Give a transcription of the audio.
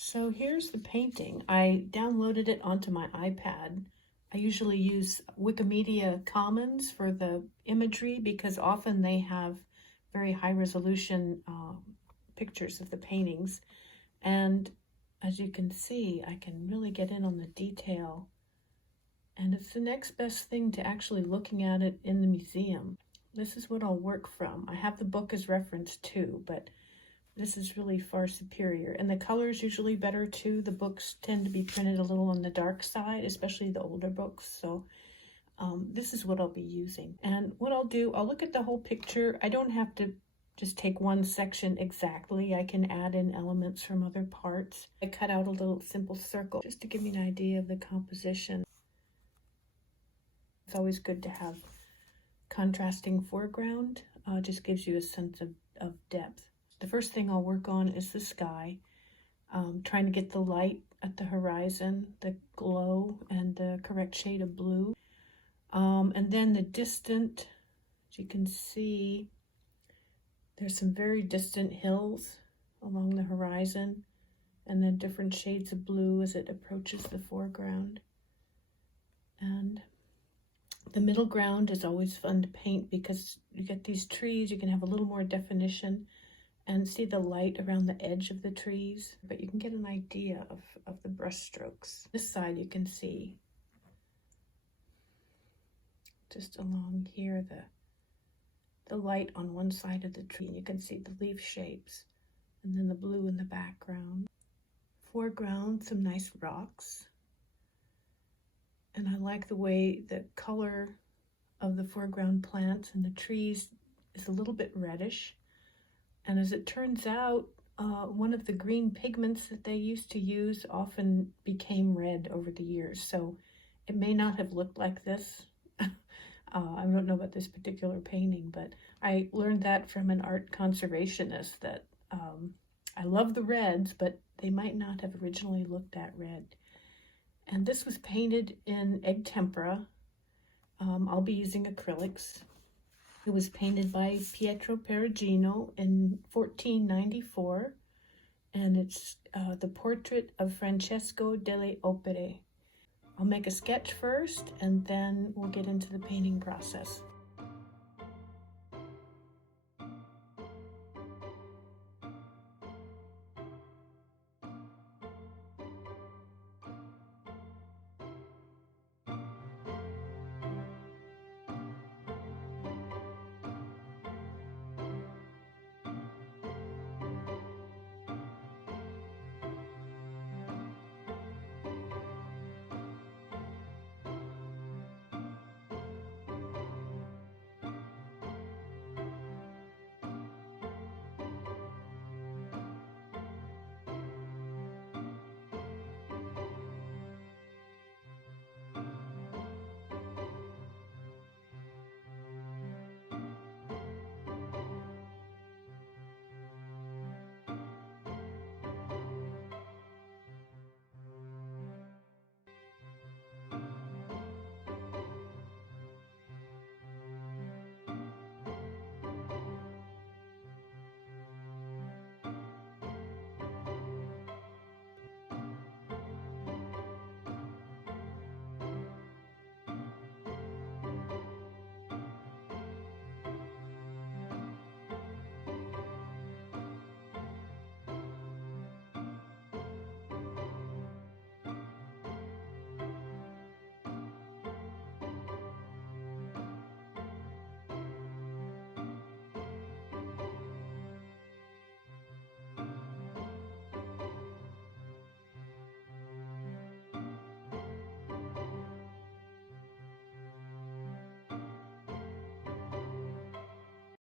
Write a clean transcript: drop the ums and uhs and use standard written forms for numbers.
So here's the painting. I downloaded it onto my iPad. I usually use Wikimedia Commons for the imagery because often they have very high resolution pictures of the paintings. And as you can see, I can really get in on the detail. And it's the next best thing to actually looking at it in the museum. This is what I'll work from. I have the book as reference too, but this is really far superior. And the color's usually better too. The books tend to be printed a little on the dark side, especially the older books. So this is what I'll be using. And what I'll do, I'll look at the whole picture. I don't have to just take one section exactly. I can add in elements from other parts. I cut out a little simple circle just to give me an idea of the composition. It's always good to have contrasting foreground. Just gives you a sense of depth. The first thing I'll work on is the sky, trying to get the light at the horizon, the glow, and the correct shade of blue. And then the distant, as you can see, there's some very distant hills along the horizon, and then different shades of blue as it approaches the foreground. And the middle ground is always fun to paint because you get these trees, you can have a little more definition and see the light around the edge of the trees, but you can get an idea of the brush strokes. This side you can see just along here the light on one side of the tree, and you can see the leaf shapes and then the blue in the background. Foreground, some nice rocks. And I like the way the color of the foreground plants and the trees is a little bit reddish. And as it turns out, one of the green pigments that they used to use often became red over the years. So it may not have looked like this. I don't know about this particular painting, but I learned that from an art conservationist that I love the reds, but they might not have originally looked that red. And this was painted in egg tempera. I'll be using acrylics. It was painted by Pietro Perugino in 1494, and it's the portrait of Francesco delle Opere. I'll make a sketch first, and then we'll get into the painting process.